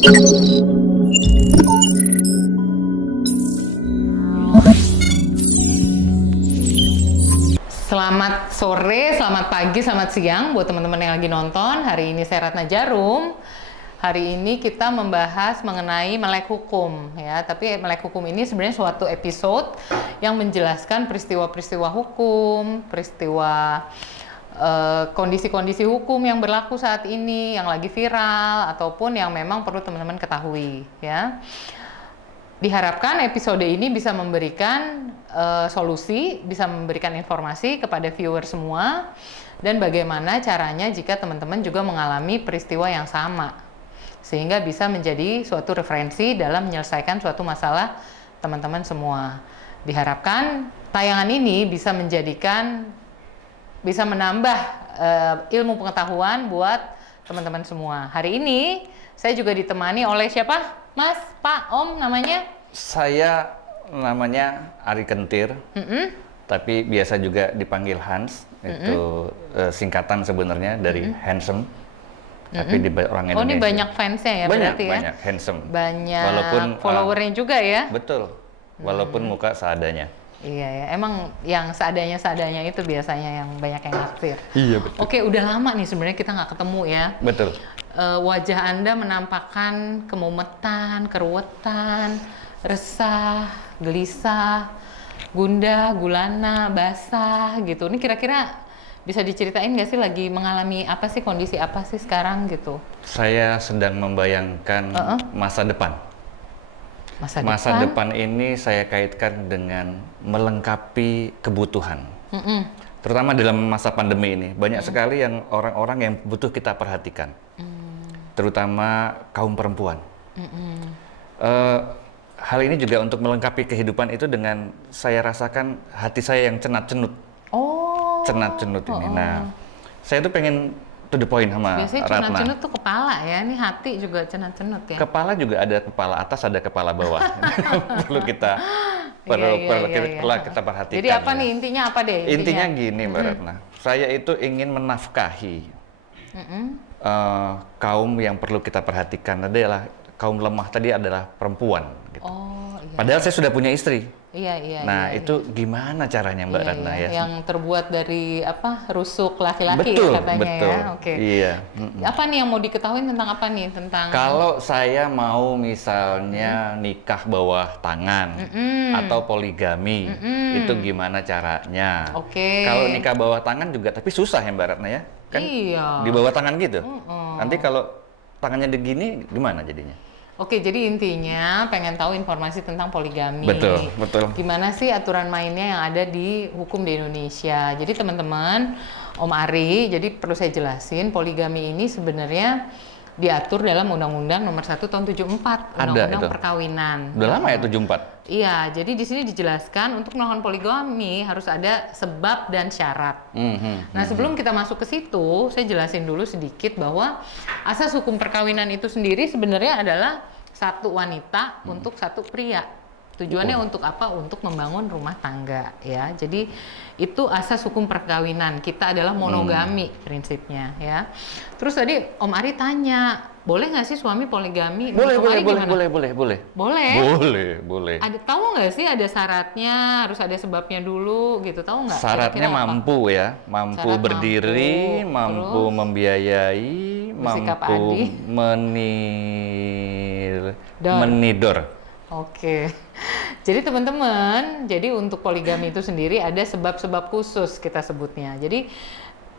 Selamat sore, selamat pagi, selamat siang buat teman-teman yang lagi nonton. Hari ini saya Ratna Jarum. Hari ini kita membahas mengenai melek hukum ya. Tapi melek hukum ini sebenarnya suatu episode yang menjelaskan peristiwa-peristiwa hukum, peristiwa kondisi-kondisi hukum yang berlaku saat ini, yang lagi viral ataupun yang memang perlu teman-teman ketahui ya. Diharapkan episode ini bisa memberikan solusi, bisa memberikan informasi kepada viewer semua, dan bagaimana caranya jika teman-teman juga mengalami peristiwa yang sama, sehingga bisa menjadi suatu referensi dalam menyelesaikan suatu masalah teman-teman semua. Diharapkan tayangan ini bisa bisa menambah ilmu pengetahuan buat teman-teman semua. Hari ini saya juga ditemani oleh siapa? Mas, Pak, Om namanya? Saya namanya Ari Kentir, tapi biasa juga dipanggil Hans. Itu singkatan sebenarnya dari handsome. Tapi di orang Indonesia. Oh, ini banyak fansnya ya berarti ya? Banyak, handsome. Banyak walaupun, followernya juga ya? Betul, walaupun muka seadanya. Iya ya, emang yang seadanya itu biasanya yang banyak yang naksir. Iya betul. Oke, udah lama nih sebenarnya kita nggak ketemu ya. Betul. Wajah Anda menampakkan kemumetan, keruwetan, resah, gelisah, gundah, gulana, basah gitu. Ini kira-kira bisa diceritain nggak sih lagi mengalami apa sih, kondisi apa sih sekarang gitu? Saya sedang membayangkan masa depan. Masa depan ini saya kaitkan dengan melengkapi kebutuhan. Terutama dalam masa pandemi ini, banyak sekali yang orang-orang yang butuh kita perhatikan. Terutama kaum perempuan. Hal ini juga untuk melengkapi kehidupan itu dengan saya rasakan hati saya yang cenat-cenut. Oh. Cenat-cenut ini. Nah, saya tuh pengen to the point sama biasanya Ratna. cenat-cenut tuh kepala ya, ini hati juga cenat-cenut ya. Kepala juga ada kepala atas, ada kepala bawah. Perlu kita kita perhatikan. Jadi apa nih intinya apa deh? Intinya gini Mbak Ratna, saya itu ingin menafkahi kaum yang perlu kita perhatikan adalah kaum lemah tadi adalah perempuan. Gitu. Oh, iya. Padahal saya sudah punya istri. Iya. Nah itu gimana caranya Mbak Ratna ya? Yang terbuat dari apa? Rusuk laki-laki katanya betul. ya. Oke. Iya. Apa nih yang mau diketahui tentang apa nih? Tentang kalau saya mau misalnya nikah bawah tangan atau poligami, itu gimana caranya? Oke. Kalau nikah bawah tangan juga, tapi susah ya Mbak Ratna ya? Kan iya. di bawah tangan gitu. Nanti kalau tangannya begini gimana jadinya? Oke, jadi intinya pengen tahu informasi tentang poligami. Betul. Gimana sih aturan mainnya yang ada di hukum di Indonesia? Jadi teman-teman, Om Ari, jadi perlu saya jelasin, poligami ini sebenarnya diatur dalam Undang-Undang Nomor 1 Tahun 74, Undang-Undang Perkawinan. Udah lama ya 74? Iya, jadi di sini dijelaskan untuk melakukan poligami harus ada sebab dan syarat. Nah, sebelum kita masuk ke situ, saya jelasin dulu sedikit bahwa asas hukum perkawinan itu sendiri sebenarnya adalah satu wanita untuk satu pria. Tujuannya untuk apa? Untuk membangun rumah tangga ya. Jadi itu asas hukum perkawinan. Kita adalah monogami prinsipnya ya. Terus tadi Om Ari tanya, boleh nggak sih suami poligami? Boleh. Ada, tahu nggak sih ada syaratnya, harus ada sebabnya dulu gitu, tahu nggak? Syaratnya Kira-kira mampu apa? Ya, mampu syarat berdiri, mampu membiayai, mampu menidor. Oke. Jadi teman-teman, jadi untuk poligami itu sendiri ada sebab-sebab khusus kita sebutnya. Jadi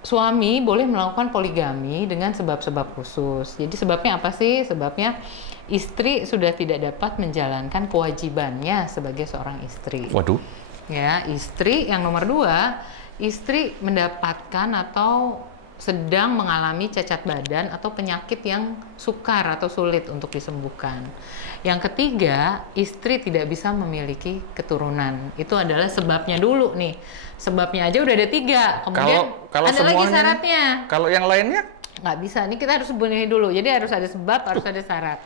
suami boleh melakukan poligami dengan sebab-sebab khusus. Jadi sebabnya apa sih? Sebabnya istri sudah tidak dapat menjalankan kewajibannya sebagai seorang istri. Waduh. Ya, istri yang nomor 2, istri mendapatkan atau sedang mengalami cacat badan atau penyakit yang sukar atau sulit untuk disembuhkan. Yang ketiga, istri tidak bisa memiliki keturunan. Itu adalah sebabnya dulu nih. Sebabnya aja udah ada 3. Kemudian kalau ada lagi syaratnya. Kalau yang lainnya? Nggak bisa. Ini kita harus benahi dulu. Jadi harus ada sebab, harus ada syarat.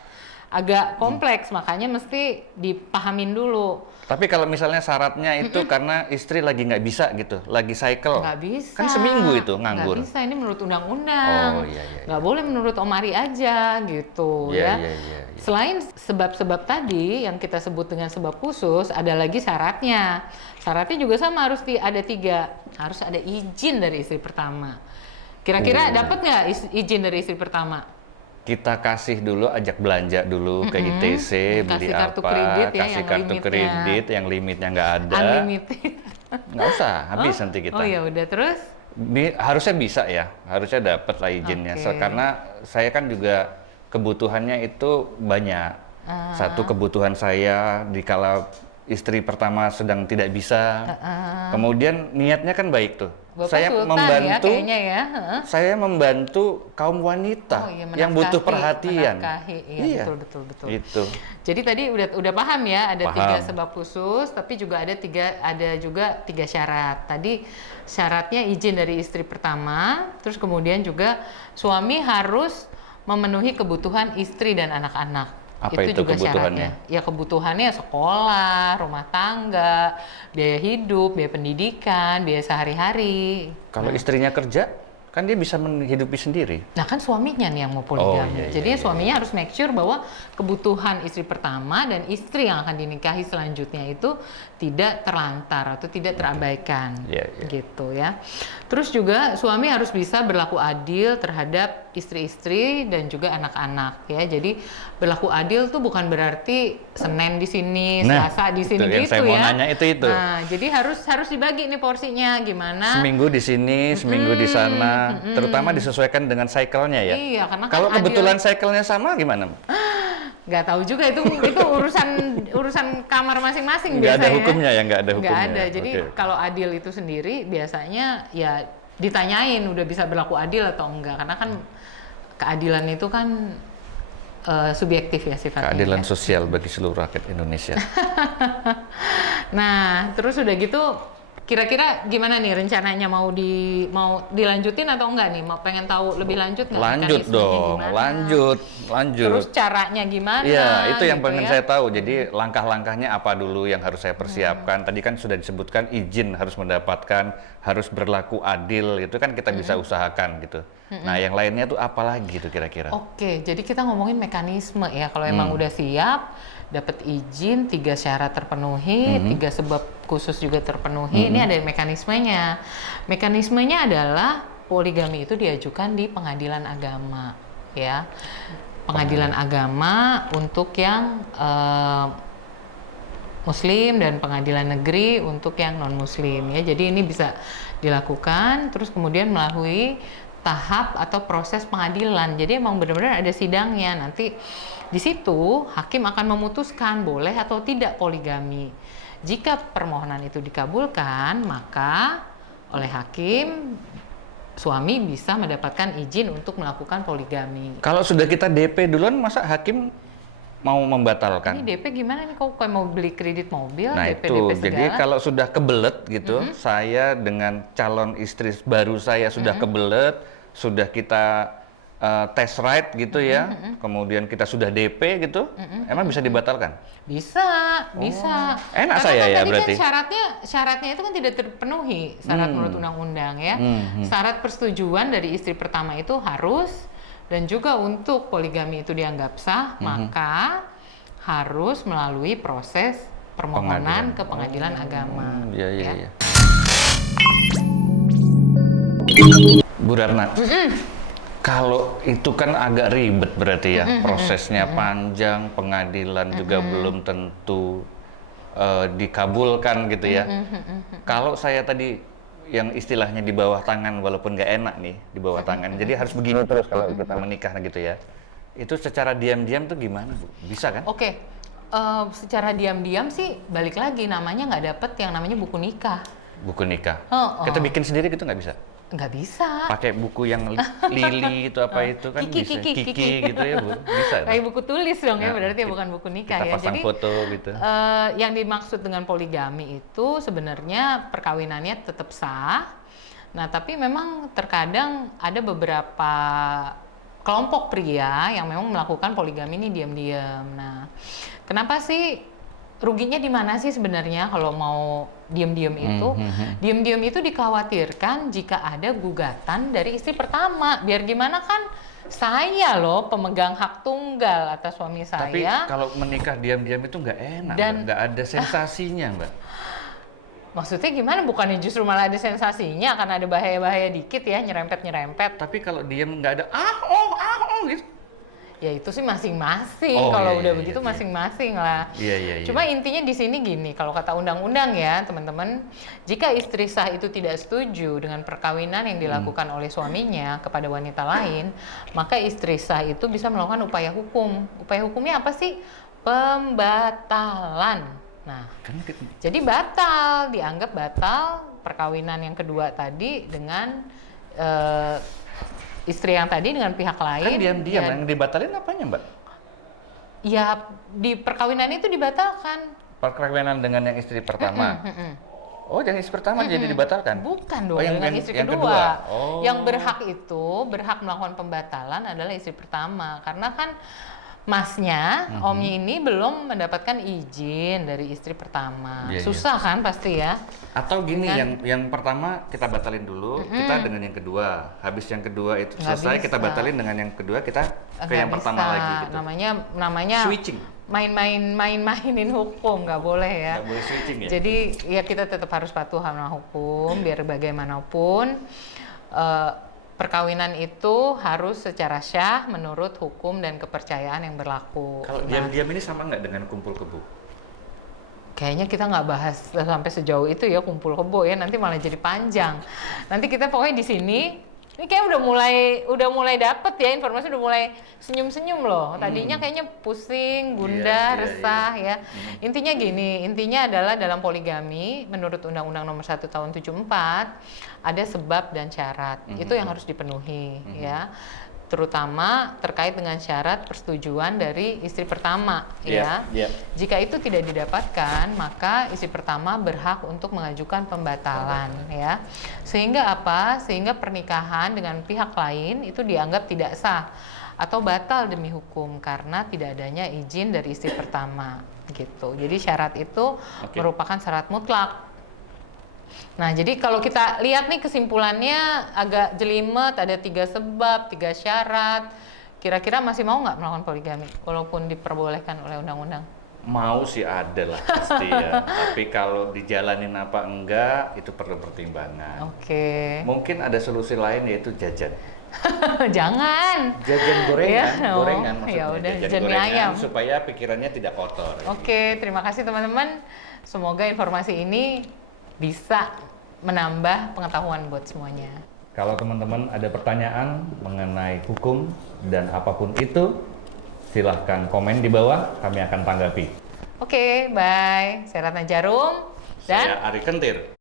agak kompleks, makanya mesti dipahamin dulu. Tapi kalau misalnya syaratnya itu karena istri lagi nggak bisa gitu, lagi cycle. Nggak bisa. Kan seminggu itu nganggur. Nggak bisa, ini menurut undang-undang. Oh iya. Nggak boleh menurut Om Ari aja gitu ya. Iya. Selain sebab-sebab tadi yang kita sebut dengan sebab khusus, ada lagi syaratnya. Syaratnya juga sama, ada 3. Harus ada izin dari istri pertama. Kira-kira dapat nggak izin dari istri pertama? Kita kasih dulu, ajak belanja dulu ke ITC, beli kasih kartu apa, kredit ya, kasih yang kartu limitnya. kredit yang limitnya nggak ada. Unlimited. Nggak usah, habis nanti kita. Oh ya udah, terus? Harusnya bisa ya, harusnya dapat lah izinnya. Karena saya kan juga kebutuhannya itu banyak. Satu, kebutuhan saya dikala istri pertama sedang tidak bisa. Kemudian niatnya kan baik tuh. Bapak saya Sultan membantu, ya, kayaknya ya. Saya membantu kaum wanita yang butuh perhatian. Iya, betul. Itu. Jadi tadi udah paham ya, ada 3 sebab khusus, tapi juga ada juga 3 syarat. Tadi syaratnya izin dari istri pertama, terus kemudian juga suami harus memenuhi kebutuhan istri dan anak-anak. Apa itu juga kebutuhannya? Syaratnya. Ya kebutuhannya sekolah, rumah tangga, biaya hidup, biaya pendidikan, biaya sehari-hari. Kalau istrinya kerja, kan dia bisa menghidupi sendiri. Nah kan suaminya nih yang mau poligami. Jadi suaminya harus make sure bahwa kebutuhan istri pertama dan istri yang akan dinikahi selanjutnya itu tidak terlantar atau tidak terabaikan. Gitu ya. Terus juga suami harus bisa berlaku adil terhadap istri-istri dan juga anak-anak ya. Jadi berlaku adil tuh bukan berarti Senin di sini, Selasa di sini gitu ya. Saya mau nanya itu. Nah, jadi harus dibagi nih porsinya gimana. Seminggu di sini, seminggu di sana, terutama disesuaikan dengan cycle-nya ya. Iya, karena kalau kebetulan cycle-nya sama gimana? Nggak tahu juga itu urusan kamar masing-masing biasanya. Nggak ada hukumnya ya, nggak ada hukumnya. Nggak ada. Jadi kalau adil itu sendiri biasanya ya ditanyain udah bisa berlaku adil atau enggak, karena kan keadilan itu kan subjektif ya sifatnya. Keadilan sosial bagi seluruh rakyat Indonesia. Nah, terus udah gitu kira-kira gimana nih rencananya, mau dilanjutin atau enggak nih? Mau pengen tahu lebih lanjut nggak? Lanjut dong, lanjut. Terus caranya gimana? Iya, itu yang gitu pengen ya? saya tahu. Jadi langkah-langkahnya apa dulu yang harus saya persiapkan? Tadi kan sudah disebutkan izin harus mendapatkan, harus berlaku adil, itu kan kita bisa usahakan gitu. Nah, yang lainnya tuh apa lagi tuh kira-kira? Oke, jadi kita ngomongin mekanisme ya. Kalau emang udah siap, dapat izin, 3 syarat terpenuhi, 3 sebab khusus juga terpenuhi, ini ada mekanismenya. Mekanismenya adalah poligami itu diajukan di pengadilan agama, ya. Pengadilan agama untuk yang Muslim dan pengadilan negeri untuk yang non-Muslim, ya. Jadi ini bisa dilakukan, terus kemudian melalui tahap atau proses pengadilan. Jadi emang benar-benar ada sidangnya. Nanti di situ hakim akan memutuskan boleh atau tidak poligami. Jika permohonan itu dikabulkan, maka oleh hakim suami bisa mendapatkan izin untuk melakukan poligami. Kalau sudah kita DP duluan, masa hakim mau membatalkan? Ini DP gimana nih? Kok kayak mau beli kredit mobil? Nah DP, itu, DP jadi kalau sudah kebelet gitu, saya dengan calon istri baru saya sudah kebelet, sudah kita test ride gitu ya, kemudian kita sudah DP gitu, emang bisa dibatalkan? Bisa. Enak karena saya kan ya tadi berarti. Kan syaratnya itu kan tidak terpenuhi syarat menurut undang-undang ya. Syarat persetujuan dari istri pertama itu harus, dan juga untuk poligami itu dianggap sah, maka harus melalui proses permohonan ke pengadilan agama. Iya. Bu Ratna, kalau itu kan agak ribet berarti ya, prosesnya panjang, pengadilan juga belum tentu dikabulkan gitu ya. Kalau saya tadi yang istilahnya di bawah tangan, walaupun nggak enak nih di bawah tangan, jadi harus begini terus kalau kita menikah gitu ya. Itu secara diam-diam tuh gimana, Bu? Bisa kan? Oke. Secara diam-diam sih balik lagi namanya nggak dapet yang namanya buku nikah. Buku nikah. Kita bikin sendiri gitu nggak bisa? Nggak bisa. Pakai buku yang lili itu apa itu kan bisa. Kiki gitu ya, Bu. Bisa. Kayak buku tulis dong ya, berarti ya bukan buku nikah kita ya. pasang Jadi foto gitu. yang dimaksud dengan poligami itu sebenarnya perkawinannya tetap sah. Nah, tapi memang terkadang ada beberapa kelompok pria yang memang melakukan poligami ini diam-diam. Nah, kenapa sih ruginya di mana sih sebenarnya kalau mau diam-diam itu? Diam-diam itu dikhawatirkan jika ada gugatan dari istri pertama. Biar gimana kan saya loh pemegang hak tunggal atas suami saya. Tapi kalau menikah diam-diam itu nggak enak, dan nggak ada sensasinya, Mbak. Maksudnya gimana? Bukannya justru malah ada sensasinya, karena ada bahaya-bahaya dikit ya, nyerempet-nyerempet. Tapi kalau diam nggak ada gitu. Ya itu sih masing-masing. Oh, kalau iya, udah iya, begitu iya. masing-masing lah. Iya. Cuma intinya di sini gini, kalau kata undang-undang ya teman-teman, jika istri sah itu tidak setuju dengan perkawinan yang dilakukan oleh suaminya kepada wanita lain, maka istri sah itu bisa melakukan upaya hukum. Upaya hukumnya apa sih? Pembatalan. Nah, jadi dianggap batal perkawinan yang kedua tadi dengan istri yang tadi dengan pihak lain. Kan diam-diam, ya, yang dibatalin apanya, Mbak? ya di perkawinan itu dibatalkan. Perkawinan dengan yang istri pertama. Oh, yang istri pertama jadi dibatalkan? Bukan dong, yang dengan istri yang kedua. Oh. Yang berhak melakukan pembatalan adalah istri pertama. Karena kan masnya, omnya ini belum mendapatkan izin dari istri pertama. Iya, Susah kan pasti ya. Atau gini, yang pertama kita batalin dulu, kita dengan yang kedua. Habis yang kedua itu Nggak selesai, kita bisa. batalin dengan yang kedua, kita ke yang Nggak pertama bisa. lagi gitu. Namanya Switching. mainin hukum, nggak boleh ya. Nggak boleh switching ya? Jadi ya kita tetap harus patuh sama hukum, biar bagaimanapun perkawinan itu harus secara syah menurut hukum dan kepercayaan yang berlaku. Kalau diam-diam ini sama nggak dengan kumpul kebo? Kayaknya kita nggak bahas sampai sejauh itu ya kumpul kebo ya, nanti malah jadi panjang. Nanti kita pokoknya di sini, ini kayak udah mulai dapet ya informasi, udah mulai senyum-senyum loh. Tadinya kayaknya pusing, gundah, resah ya. Intinya gini, intinya adalah dalam poligami menurut Undang-Undang Nomor 1 Tahun 74 ada sebab dan syarat. Itu yang harus dipenuhi ya. Terutama terkait dengan syarat persetujuan dari istri pertama ya. Jika itu tidak didapatkan, maka istri pertama berhak untuk mengajukan pembatalan ya. Sehingga apa? Sehingga pernikahan dengan pihak lain itu dianggap tidak sah atau batal demi hukum karena tidak adanya izin dari istri pertama gitu. Jadi syarat itu merupakan syarat mutlak. Nah, jadi kalau kita lihat nih kesimpulannya agak jelimet, ada 3 sebab, 3 syarat. Kira-kira masih mau nggak melakukan poligami, walaupun diperbolehkan oleh undang-undang? Mau sih ada lah pasti ya. Tapi kalau dijalanin apa enggak, itu perlu pertimbangan. Oke. Mungkin ada solusi lain yaitu jajan. Jangan. Jajan gorengan, Ya, gorengan maksudnya. ya udah, jajan jajan mie gorengan ayam. supaya pikirannya tidak kotor. Oke, terima kasih teman-teman. Semoga informasi ini bisa menambah pengetahuan buat semuanya. Kalau teman-teman ada pertanyaan mengenai hukum dan apapun itu, silahkan komen di bawah, kami akan tanggapi. Oke, bye. Saya Ratna Jarum dan Saya Ari Kentir.